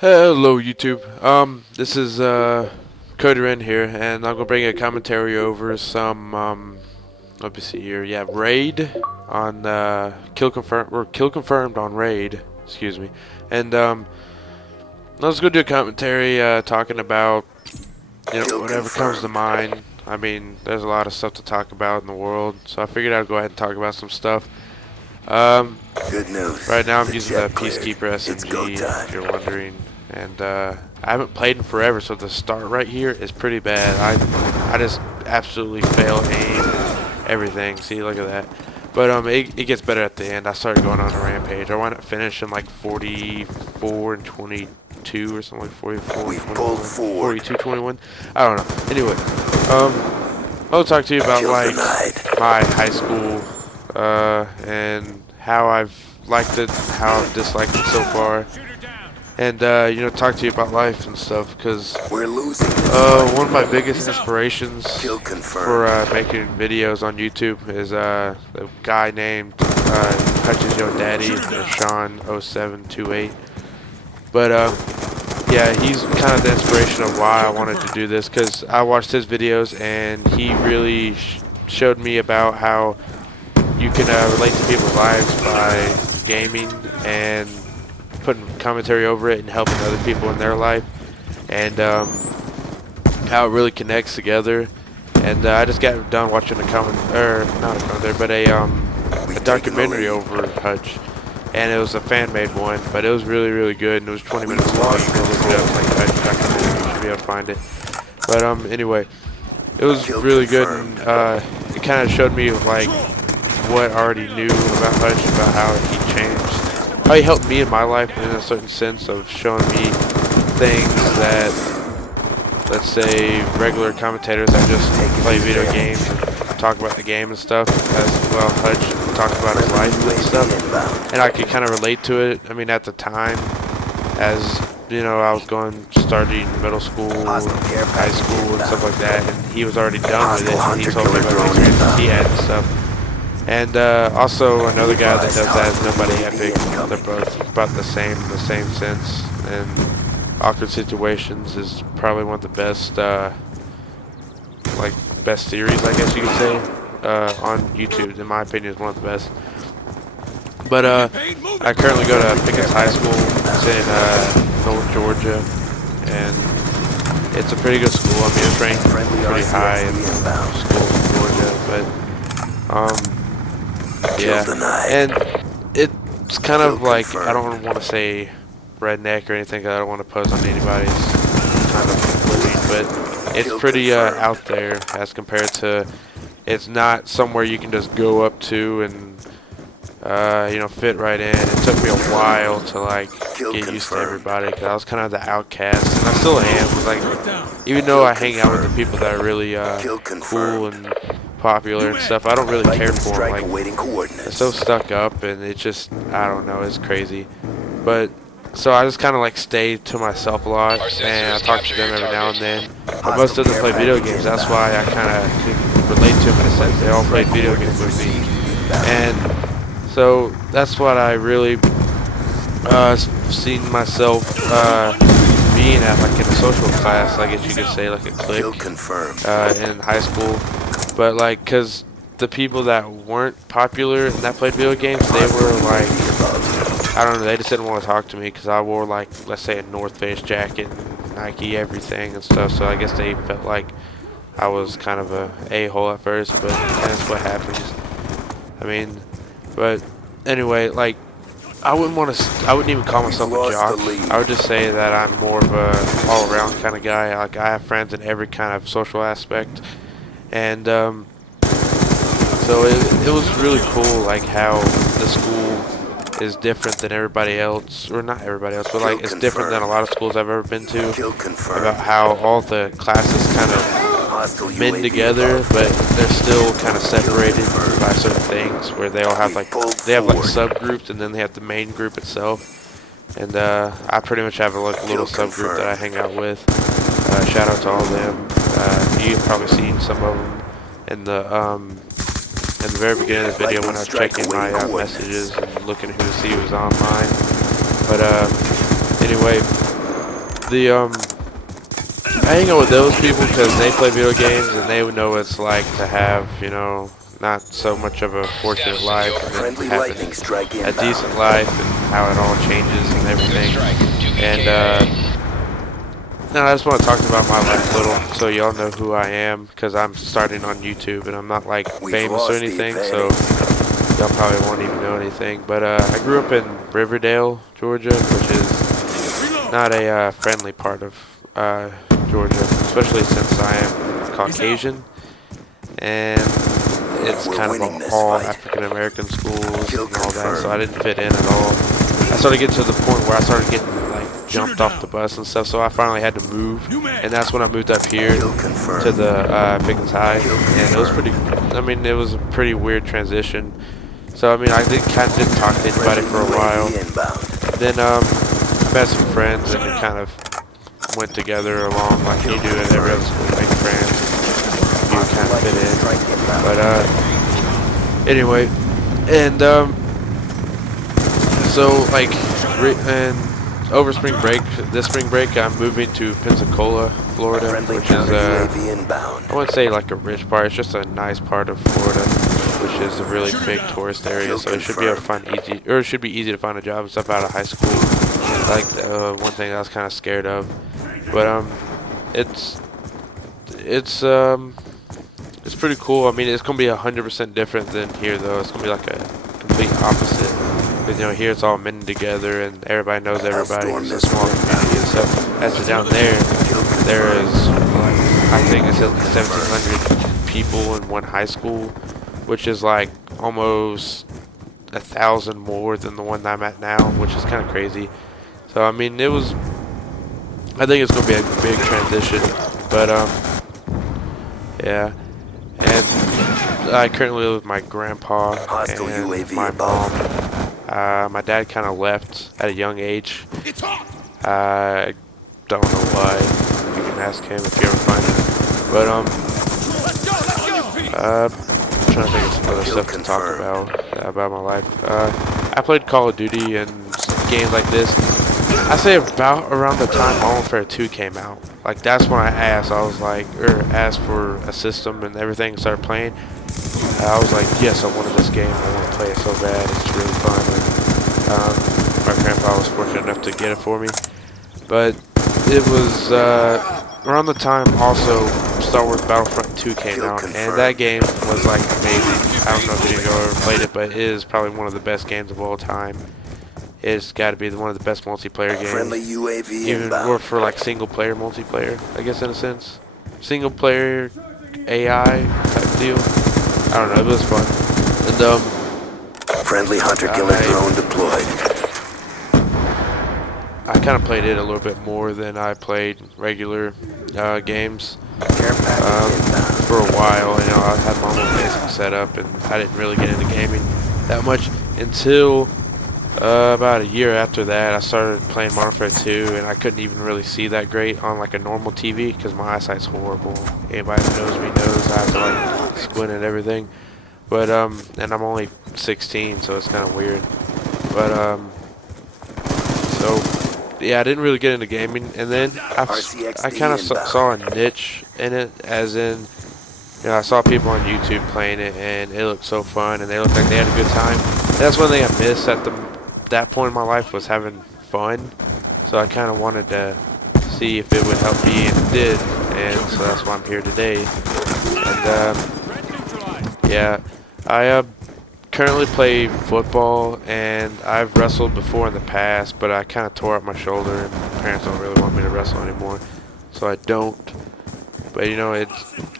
Hello YouTube. This is Cody Wren here, and I'm gonna bring a commentary over some let me see here. Yeah, raid on kill confirmed on raid. Excuse me. And let's go do a commentary talking about whatever comes to mind. I mean, there's a lot of stuff to talk about in the world, so I figured I'd go ahead and talk about some stuff. Good news. Right now I'm using the Peacekeeper SMG, if you're wondering, and I haven't played in forever, so the start right here is pretty bad. I just absolutely fail aim, everything. See, look at that. But it gets better at the end. I started going on a rampage. I wound up finishing like 44 and 22 or something, like 44, 21, 42, 21. I don't know. Anyway, I'll talk to you about like my high school and how I've liked it, how I've disliked it so far, and talk to you about life and stuff, because one of my biggest inspirations for making videos on YouTube is a guy named Hutch's Yo Daddy, or Sean0728. But yeah, he's kind of the inspiration of why I wanted to do this, because I watched his videos and he really showed me about how you can relate to people's lives by gaming and putting commentary over it and helping other people in their life, and how it really connects together. And I just got done watching a documentary over Hutch, and it was a fan-made one, but it was really, really good, and it was 20 minutes long. You can look it up, like Hutch documentary, you should be able to find it. But anyway, it was really good, and it kind of showed me like what I already knew about Hutch, about how he changed, how he helped me in my life in a certain sense of showing me things that, let's say, regular commentators that just play video games and talk about the game and stuff, as well Hutch talked about his life and stuff, and I could kind of relate to it. I mean, at the time, as you know, I was starting middle school, high school, and stuff like that, and he was already done with it, and he told me about the experiences he had and stuff. And also another guy that does that is Nobody Epic. They're both about the same sense. And Awkward Situations is probably one of the best, best series, I guess you could say, on YouTube. In my opinion, is one of the best. But I currently go to Pickett's High School. It's in North Georgia, and it's a pretty good school. I mean, it's ranked pretty high in schools in Georgia, but yeah, and it's kind of like, I don't want to say redneck or anything, 'cause I don't want to pose on anybody's kind of living, but it's pretty out there as compared to, it's not somewhere you can just go up to and fit right in. It took me a while to like get used to everybody, because I was kind of the outcast, and I still am. Like, even though I hang out with the people that are really cool and popular and stuff, I don't really care for them. Like, they're so stuck up, and it just, I don't know, it's crazy. But so I just kind of like stay to myself a lot, and I talk to them every now and then. But most of them play video games. That's why I kind of can relate to them in a sense. They all play video games with me, and so that's what I really seen myself being at, like in a social class, I guess you could say, like a clique in high school. But like, cause the people that weren't popular and that played video games, they were like, I don't know, they just didn't want to talk to me because I wore, like, let's say a North Face jacket, and Nike everything and stuff. So I guess they felt like I was kind of a-hole at first, but that's what happens. I mean, but anyway, like, I wouldn't even call myself a jock. I would just say that I'm more of a all-around kind of guy. Like, I have friends in every kind of social aspect. And so it was really cool, like how the school is different than everybody else, or not everybody else, but like it's different than a lot of schools I've ever been to, about how all the classes kind of mend together, but they're still kind of separated by certain things, where they all have like subgroups, and then they have the main group itself. And I pretty much have a little subgroup that I hang out with. Shout out to all of them. You've probably seen some of them in the very beginning of the video when I was checking my messages and looking to see who was online. But anyway, the I hang out with those people because they play video games and they would know what it's like to have, you know, not so much of a fortunate life and then have a decent life and how it all changes and everything. And no, I just want to talk about my life a little so y'all know who I am, because I'm starting on YouTube and I'm not like famous or anything, so y'all probably won't even know anything. But I grew up in Riverdale, Georgia, which is not a friendly part of Georgia, especially since I am Caucasian, and it's kind of all African American schools and all that, so I didn't fit in at all. I started getting to the point where I started getting like jumped off the bus and stuff, so I finally had to move, and that's when I moved up here to the Pickens High, and it was pretty, I mean, it was a pretty weird transition. So I mean, I kind of didn't talk to anybody for a while. Then I met some friends, and it kind of went together along like you do at every other school. You make friends, you kind of fit in. But anyway, and so like, and over this spring break, I'm moving to Pensacola, Florida, which is I wouldn't say like a rich part. It's just a nice part of Florida, which is a really big tourist area. So it should be it should be easy to find a job and stuff out of high school. Like one thing I was kind of scared of, but it's pretty cool. I mean, it's gonna be 100% different than here, though. It's gonna be like a complete opposite. Because, you know, here it's all men together and everybody knows everybody. It's a small community and stuff. As for down there is like, I think it's 1,700 people in one high school, which is like almost 1,000 more than the one that I'm at now, which is kind of crazy. So I mean, I think it's gonna be a big transition, but yeah. And I currently live with my grandpa and my mom. My dad kind of left at a young age. I don't know why. You can ask him if you ever find him. But I'm trying to think of some other stuff to talk about my life. I played Call of Duty and games like this. I say about around the time Modern Warfare 2 came out. Like, that's when I asked. I was like, asked for a system and everything, and started playing. I was like, yes, I wanted this game. I want to play it so bad. It's really fun. And, my grandpa was fortunate enough to get it for me. But it was around the time also Star Wars Battlefront 2 came out, and that game was like amazing. I don't know if any of y'all ever played it, but it is probably one of the best games of all time. It's got to be one of the best multiplayer games, even more for like single player multiplayer, I guess, in a sense. Single player AI type deal. I don't know, it was fun. And friendly hunter-killer drone deployed. I kind of played it a little bit more than I played regular games. For a while, you know, I had my own basic setup, and I didn't really get into gaming that much until about a year after that. I started playing Modern Warfare 2, and I couldn't even really see that great on like a normal TV because my eyesight's horrible. Anybody who knows me knows I have to like squint and everything. But and I'm only 16, so it's kind of weird. But so yeah, I didn't really get into gaming, and then I kind of saw a niche in it, as in, you know, I saw people on YouTube playing it, and it looked so fun, and they looked like they had a good time. And that's one thing I missed at that point in my life, was having fun. So I kind of wanted to see if it would help me, and it did, and so that's why I'm here today. And yeah, I currently play football, and I've wrestled before in the past, but I kind of tore up my shoulder, and my parents don't really want me to wrestle anymore, so I don't. But you know,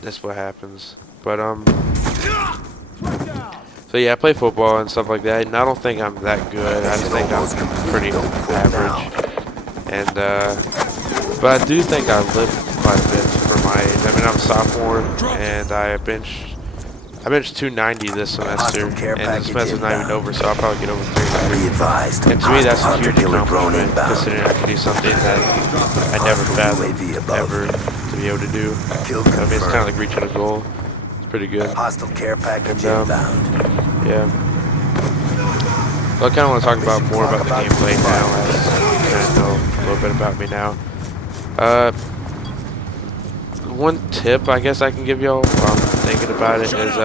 that's what happens. But so yeah, I play football and stuff like that, and I don't think I'm that good. I just think I'm pretty average. And but I do think I lift quite a bit for my age. I mean, I'm a sophomore, and I benched 290 this semester, and the semester's not even over, so I'll probably get over 300. And to me, that's a huge accomplishment, considering I can do something that I never fathomed ever to be able to do. I mean, it's kind of like reaching a goal. It's pretty good. Hostile care package inbound. Yeah. So I kind of want to talk about more about the gameplay now, as you kind of know a little bit about me now. One tip I guess I can give y'all while I'm thinking about it is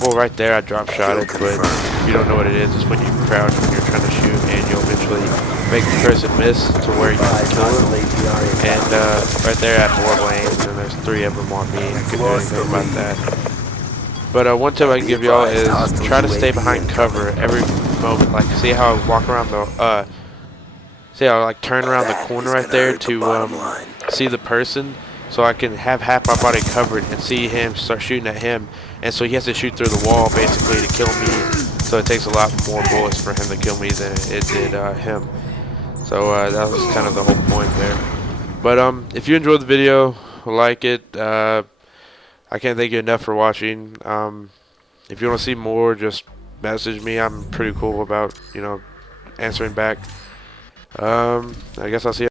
well, right there I drop shot it, but if you don't know what it is, it's when you crouch when you're trying to shoot, and you'll eventually make the person miss to where you can kill them. And right there I had horrible aim, and there's 3 of them on me. I couldn't do anything about that. But one tip I can give y'all is try to stay behind cover every moment. Like, see how I walk around the see how I like turn around the corner right there to see the person, so I can have half my body covered and see him start shooting at him. And so he has to shoot through the wall basically to kill me. So it takes a lot more bullets for him to kill me than it did him. So that was kind of the whole point there. But if you enjoyed the video, like it. I can't thank you enough for watching. If you want to see more, just message me. I'm pretty cool about, answering back. I guess I'll see you.